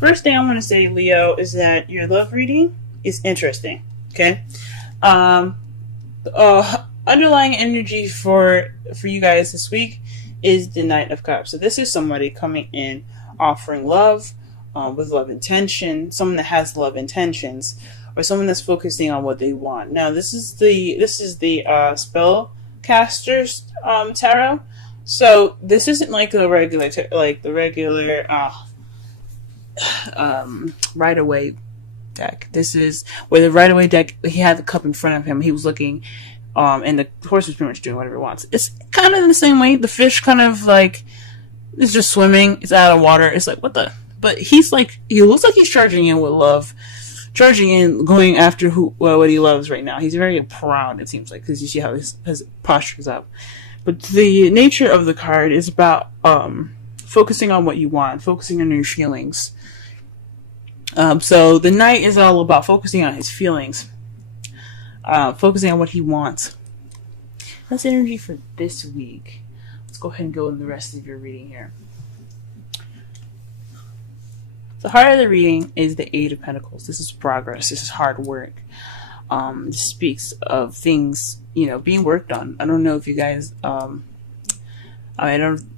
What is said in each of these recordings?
First thing I want to say, Leo, is that your love reading is interesting. Okay. Um, Underlying energy for you guys this week is the Knight of Cups. So this is somebody coming in offering love, with love intention, someone that has love intentions, or someone that's focusing on what they want. Now this is the spellcasters tarot. So this isn't like the regular Rider Waite deck. This is where the Rider Waite deck, he had the cup in front of him. He was looking, and the horse was pretty much doing whatever it wants. It's kind of in the same way. The fish kind of like is just swimming. It's out of water. It's like, what the? But he's like, he looks like he's charging in with love, charging in, going after what he loves right now. He's very proud, it seems like, because you see how his posture is up. But the nature of the card is about focusing on what you want, focusing on your feelings. So the knight is all about focusing on his feelings, focusing on what he wants. That's energy for this week. Let's go ahead and go in the rest of your reading here. The heart of the reading is the Eight of Pentacles. This is progress. This is hard work. It speaks of things, being worked on. I don't know if you guys,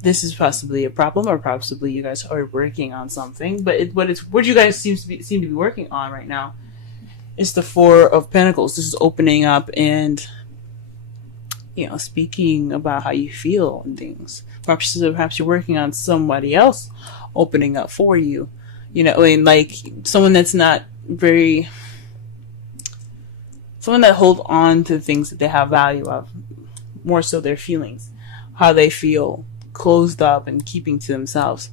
this is possibly a problem, or possibly you guys are working on something, but what you guys seem to be working on right now is the Four of Pentacles. This is opening up and, speaking about how you feel and things. Perhaps you're working on somebody else opening up for you. Like someone that's not someone that holds on to things that they have value of, more so their feelings, how they feel, closed up and keeping to themselves.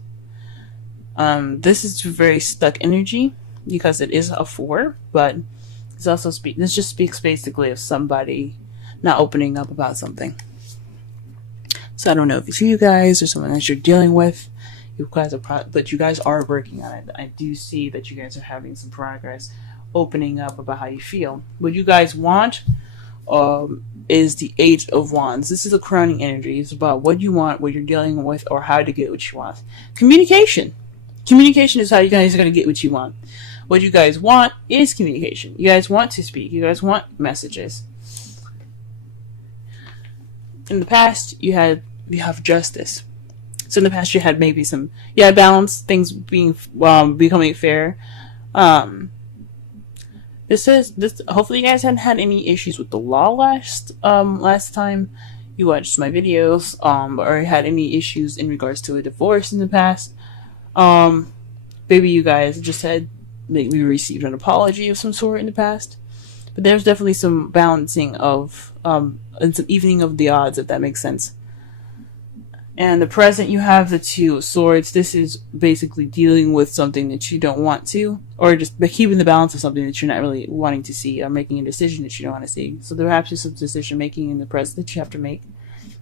This is very stuck energy because it is a 4, but it's also this just speaks basically of somebody not opening up about something. So I don't know if it's you guys or someone that you're dealing with. You guys but you guys are working on it. I do see that you guys are having some progress, opening up about how you feel. What you guys want is the Eight of Wands. This is a crowning energy. It's about what you want, what you're dealing with, or how to get what you want. Communication is how you guys are going to get what you want. What you guys want is communication. You guys want to speak. You guys want messages. In the past, you have justice. So in the past, you had maybe balance, things being becoming fair. Hopefully you guys hadn't had any issues with the law last time you watched my videos, or had any issues in regards to a divorce in the past. Maybe you guys just had maybe received an apology of some sort in the past. But there's definitely some balancing of and some evening of the odds, if that makes sense. And the present, you have the Two of Swords. This is basically dealing with something that you don't want to, or just keeping the balance of something that you're not really wanting to see, or making a decision that you don't want to see. So perhaps there's some decision making in the present that you have to make.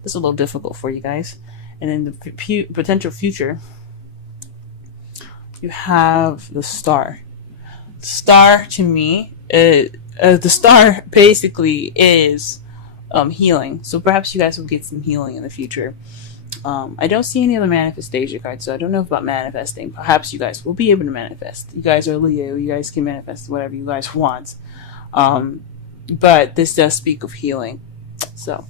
That's a little difficult for you guys. And in the potential future, you have the Star. The Star, to me, the Star basically is healing. So perhaps you guys will get some healing in the future. I don't see any other manifestation cards, so I don't know about manifesting. Perhaps you guys will be able to manifest. You guys are Leo. You guys can manifest whatever you guys want. But this does speak of healing. So,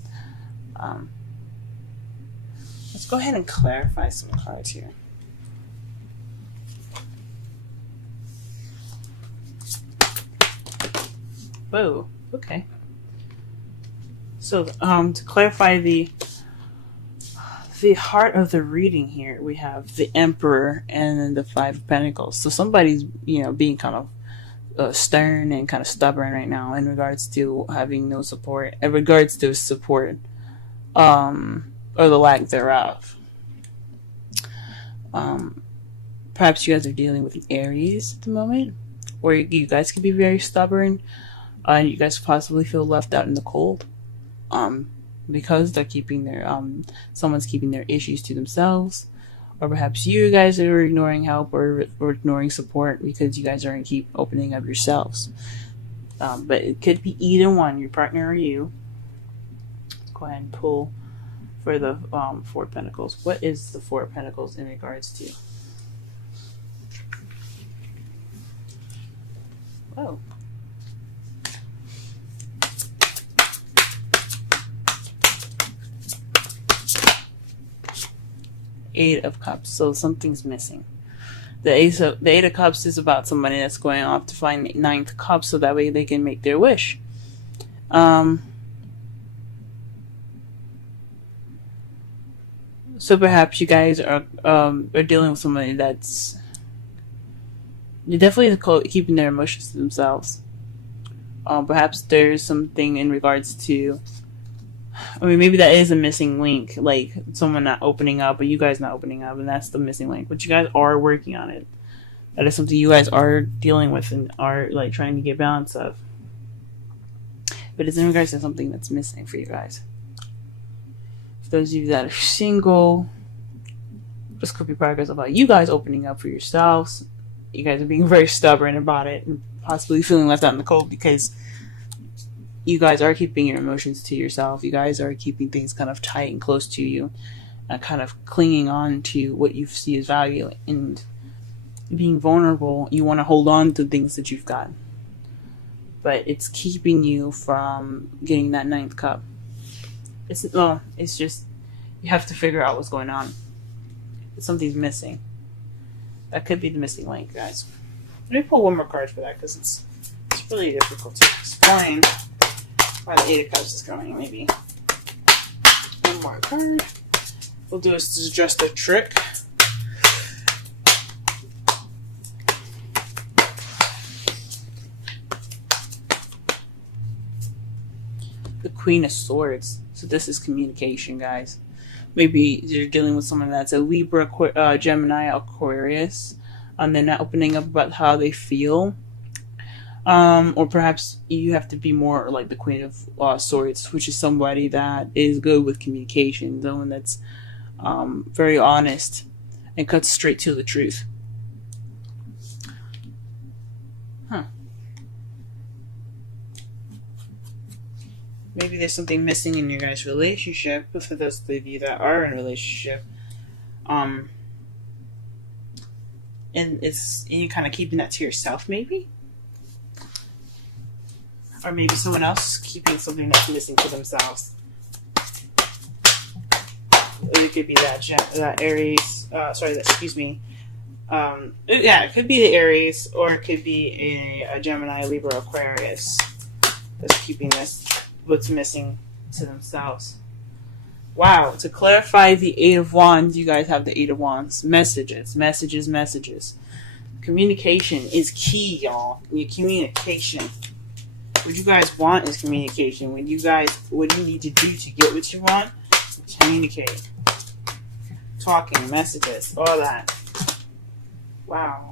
let's go ahead and clarify some cards here. Whoa. Okay. So, to clarify the heart of the reading here, we have the Emperor and then the Five of Pentacles. So somebody's, being kind of stern and kind of stubborn right now in regards to having no support, or the lack thereof. Perhaps you guys are dealing with an Aries at the moment, or you guys can be very stubborn, and you guys possibly feel left out in the cold. Because they're keeping someone's keeping their issues to themselves, or perhaps you guys are ignoring help or ignoring support because you guys aren't keep opening up yourselves. But it could be either one, your partner or you. Let's go ahead and pull for the Four of Pentacles. What is the Four of Pentacles in regards to? Whoa. Eight of Cups. So something's missing. The Eight of Cups is about somebody that's going off to find the Ninth Cup so that way they can make their wish. So perhaps you guys are dealing with somebody that's definitely keeping their emotions to themselves. Perhaps there's something in regards to, I mean, maybe that is a missing link, like someone not opening up, or you guys not opening up, and that's the missing link. But you guys are working on it. That is something you guys are dealing with and are like trying to get balance of. But it's in regards to something that's missing for you guys. For those of you that are single, this could be progress about you guys opening up for yourselves. You guys are being very stubborn about it and possibly feeling left out in the cold because you guys are keeping your emotions to yourself. You guys are keeping things kind of tight and close to you, and kind of clinging on to what you see as value, and being vulnerable. You want to hold on to things that you've got, but it's keeping you from getting that Ninth Cup. It's just you have to figure out what's going on. Something's missing. That could be the missing link, guys. Let me pull one more card for that because it's really difficult to explain why the Eight of Cups is coming. Maybe one more card. We'll do is just a trick. The Queen of Swords. So this is communication, guys. Maybe you're dealing with someone that's a Libra, Gemini, Aquarius, and they're not opening up about how they feel. Or perhaps you have to be more like the Queen of Swords, which is somebody that is good with communication, someone that's very honest and cuts straight to the truth. Maybe there's something missing in your guys' relationship, for those of you that are in a relationship. And you're kind of keeping that to yourself, maybe? Or maybe someone else keeping something that's missing to themselves. It could be that Aries. It could be the Aries, or it could be a Gemini, Libra, Aquarius that's keeping this. What's missing to themselves. Wow. To clarify the Eight of Wands, you guys have the Eight of Wands. Messages. Communication is key, y'all. Your communication. What you guys want is communication. What you need to do to get what you want, communicate. Talking, messages, all that. Wow.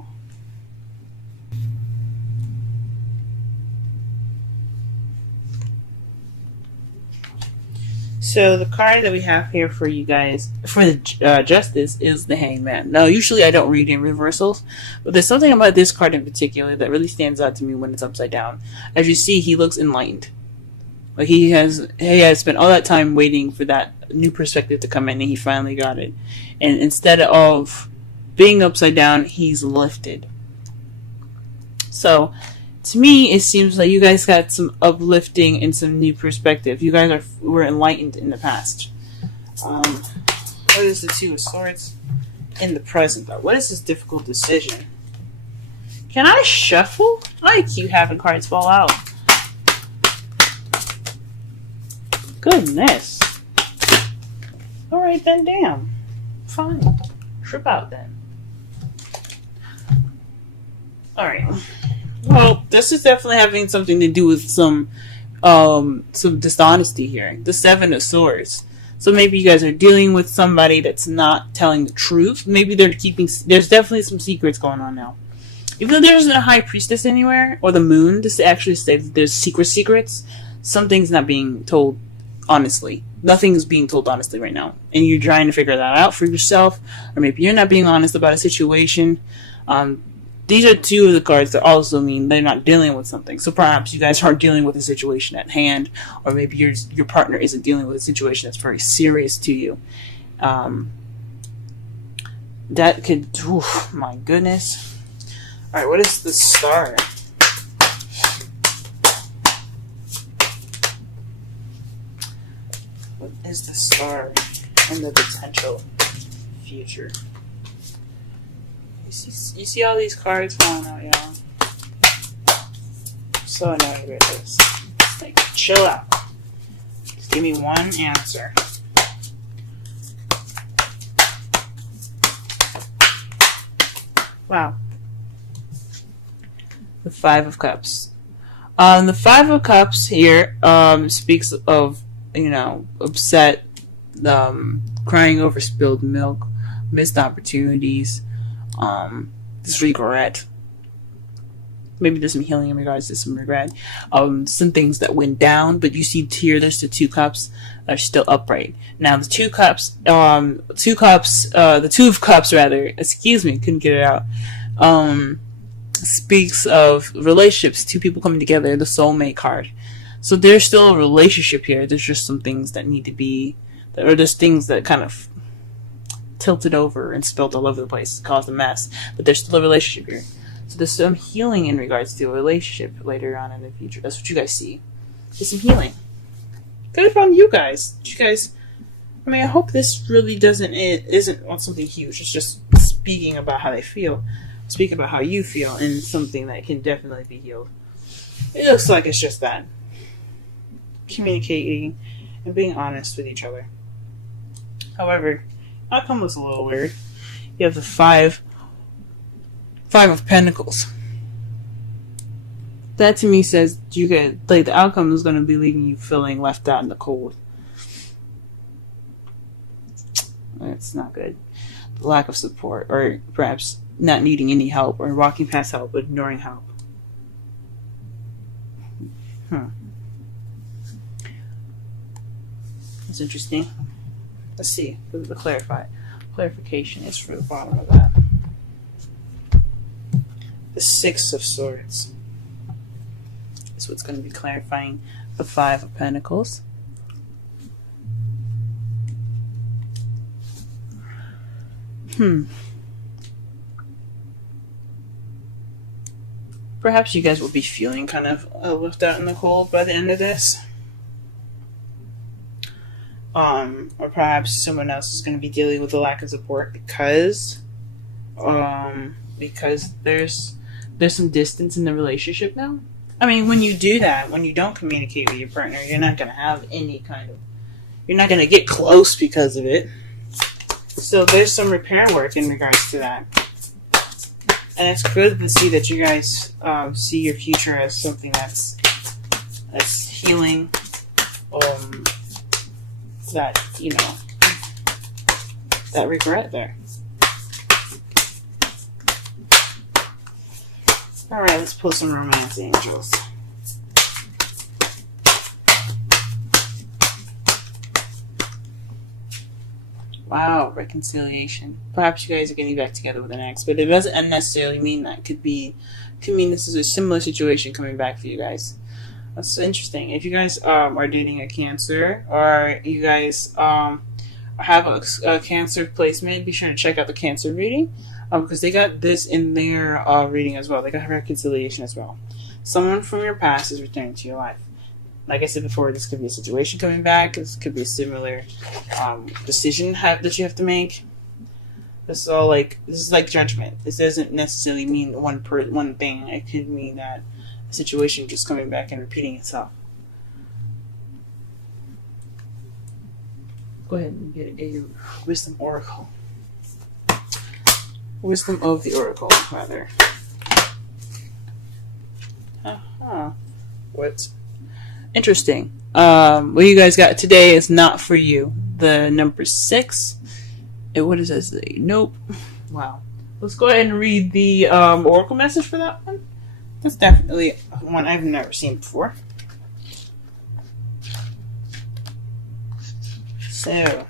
So the card that we have here for you guys, for the Justice, is the Hangman. Now, usually I don't read in reversals, but there's something about this card in particular that really stands out to me when it's upside down. As you see, he looks enlightened. Like he has spent all that time waiting for that new perspective to come in, and he finally got it. And instead of being upside down, he's lifted. So, to me, it seems like you guys got some uplifting and some new perspective. You guys were enlightened in the past. What is the Two of Swords in the present, though? What is this difficult decision? Can I shuffle? I keep having cards fall out. Goodness. Alright then, damn. Fine. Trip out then. Alright. Well, this is definitely having something to do with some dishonesty here. The Seven of Swords. So maybe you guys are dealing with somebody that's not telling the truth. Maybe there's definitely some secrets going on now. Even though there isn't a High Priestess anywhere, or the Moon, to actually say that there's secrets, something's not being told honestly. Nothing's being told honestly right now. And you're trying to figure that out for yourself, or maybe you're not being honest about a situation. These are two of the cards that also mean they're not dealing with something. So perhaps you guys aren't dealing with a situation at hand, or maybe your partner isn't dealing with a situation that's very serious to you. That could, my goodness. Alright, what is the Star? What is the star and the potential future? You see all these cards falling out, y'all? I'm so annoyed with this. Like, chill out. Just give me one answer. Wow. The Five of Cups. The Five of Cups here speaks of, upset, crying over spilled milk, missed opportunities, this regret. Maybe there's some healing in regards to some regret. Some things that went down, but you see here there's the two cups that are still upright. Now the two of cups rather, excuse me, couldn't get it out. Speaks of relationships, two people coming together, the soulmate card. So there's still a relationship here. There's just some things that need to be, or there's things that kind of tilted over and spilled all over the place, caused a mess. But there's still a relationship here. So there's some healing in regards to a relationship later on in the future. That's what you guys see. There's some healing. Good from you guys. I hope this really isn't something huge. It's just speaking about how they feel. Speak about how you feel and something that can definitely be healed. It looks like it's just that. Communicating and being honest with each other. However, outcome looks a little weird. You have the Five of Pentacles. That to me says the outcome is going to be leaving you feeling left out in the cold. That's not good. The lack of support, or perhaps not needing any help, or walking past help, but ignoring help. That's interesting. Let's see what the clarification is for the bottom of that. The Six of Swords is what's going to be clarifying the Five of Pentacles. Perhaps you guys will be feeling kind of left out in the cold by the end of this. Or perhaps someone else is going to be dealing with a lack of support because there's some distance in the relationship now. I mean, when you do that, when you don't communicate with your partner, you're not going to have you're not going to get close because of it. So there's some repair work in regards to that. And it's good to see that you guys see your future as something that's healing. That regret there. Alright, let's pull some romance angels. Wow, reconciliation. Perhaps you guys are getting back together with an ex, but it doesn't necessarily mean that. Could mean this is a similar situation coming back for you guys. That's interesting. If you guys are dating a Cancer, or you guys have a Cancer placement, be sure to check out the Cancer reading, because they got this in their reading as well. They got reconciliation as well. Someone from your past is returning to your life. Like I said before, this could be a situation coming back. This could be a similar decision that you have to make. This is like judgment. This doesn't necessarily mean one thing. It could mean that a situation just coming back and repeating itself. Go ahead and get a Wisdom Oracle. Wisdom of the Oracle, rather. What? Interesting. What you guys got today is not for you. The number 6. What does that say? Nope. Wow. Let's go ahead and read the Oracle message for that one. That's definitely one I've never seen before. So,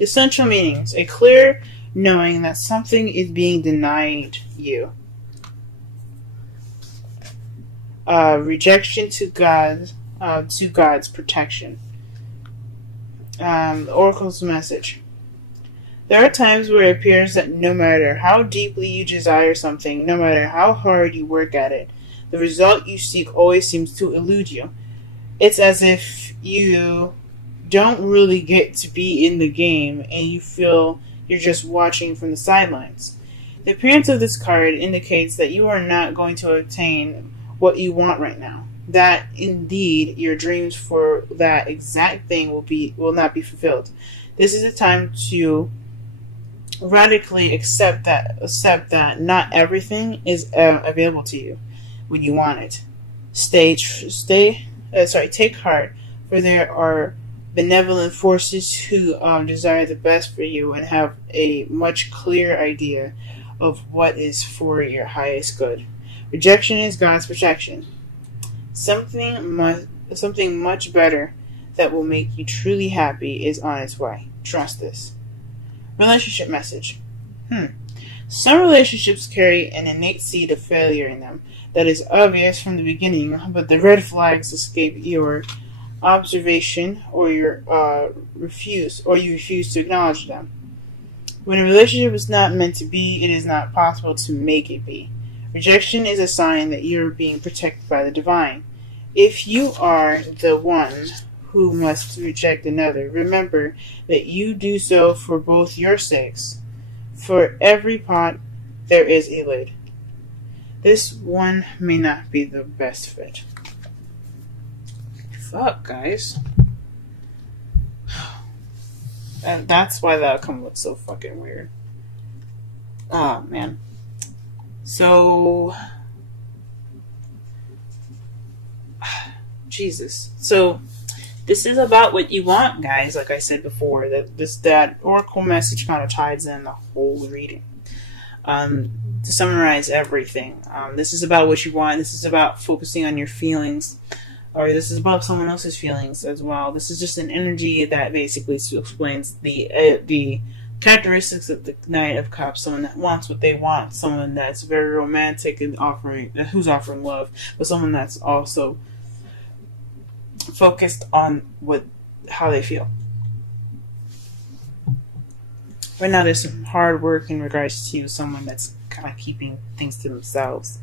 essential meanings: a clear knowing that something is being denied you. Rejection to God's protection. The Oracle's message: there are times where it appears that no matter how deeply you desire something, no matter how hard you work at it, The result you seek always seems to elude you. It's as if you don't really get to be in the game and you feel you're just watching from the sidelines. The appearance of this card indicates that you are not going to obtain what you want right now. That indeed your dreams for that exact thing will not be fulfilled. This is a time to radically accept that not everything is available to you when you want it. Take heart, for there are benevolent forces who desire the best for you and have a much clearer idea of what is for your highest good. Rejection is God's protection. Something much better that will make you truly happy is on its way. Trust this. Relationship message. Some relationships carry an innate seed of failure in them that is obvious from the beginning, but the red flags escape your observation or you refuse to acknowledge them. When a relationship is not meant to be, it is not possible to make it be. Rejection is a sign that you are being protected by the divine. If you are the one who must reject another, remember that you do so for both your sakes. For every pot, there is a lid. This one may not be the best fit. Fuck, guys. And that's why the outcome looks so fucking weird. Oh, man. So... Jesus. So, this is about what you want, guys. Like I said before, that oracle message kind of ties in the whole reading. To summarize everything, this is about what you want. This is about focusing on your feelings, or this is about someone else's feelings as well. This is just an energy that basically explains the characteristics of the Knight of Cups. Someone that wants what they want. Someone that's very romantic and who's offering love, but someone that's also focused on how they feel. Right now, there's some hard work in regards to someone that's kind of keeping things to themselves.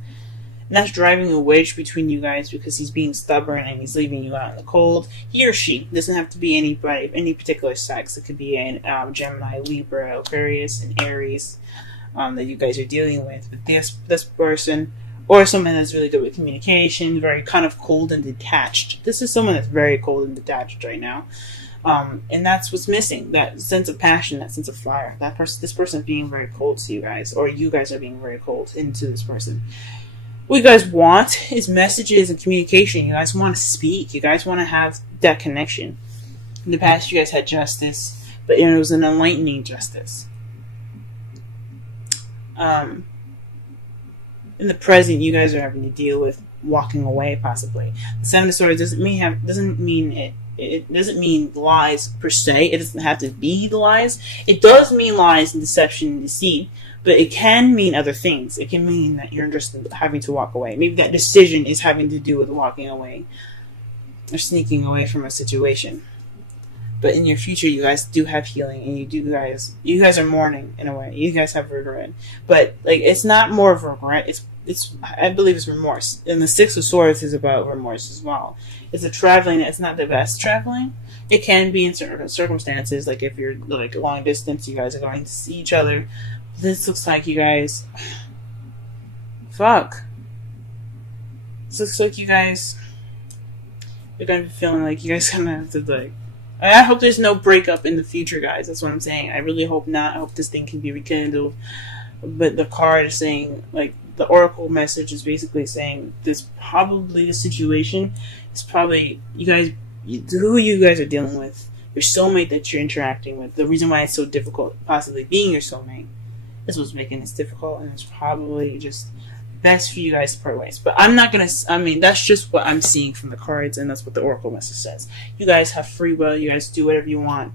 And that's driving a wedge between you guys because he's being stubborn and he's leaving you out in the cold. He or she doesn't have to be anybody, any particular sex. It could be an Gemini, Libra, Aquarius, and Aries that you guys are dealing with. But this person, or someone that's really good with communication, very kind of cold and detached. This is someone that's very cold and detached right now. And that's what's missing. That sense of passion, that sense of fire. This person is being very cold to you guys, or you guys are being very cold into this person. What you guys want is messages and communication. You guys want to speak. You guys want to have that connection. In the past, you guys had justice, but it was an enlightening justice. In the present, you guys are having to deal with walking away, possibly. The Seven of Swords doesn't mean lies per se. It doesn't have to be lies. It does mean lies and deception and deceit, but it can mean other things. It can mean that you're just having to walk away. Maybe that decision is having to do with walking away or sneaking away from a situation. But in your future, you guys do have healing, and you guys are mourning in a way. You guys have regret, but like it's not more of regret. I believe it's remorse. And the Six of Swords is about remorse as well. It's a traveling. It's not the best traveling. It can be in certain circumstances, like if you're like long distance, you guys are going to see each other. This looks like you guys. Fuck. This looks like you guys. You're gonna be feeling like you guys gonna have to like. I hope there's no breakup in the future, guys. That's what I'm saying. I really hope not. I hope this thing can be rekindled. But the card is saying, like, the oracle message is basically saying this probably the situation is probably who you guys are dealing with, your soulmate that you're interacting with. The reason why it's so difficult, possibly being your soulmate, is what's making this difficult, and it's probably just best for you guys to part ways. But I'm not gonna. I mean, that's just what I'm seeing from the cards, and that's what the oracle message says. You guys have free will. You guys do whatever you want.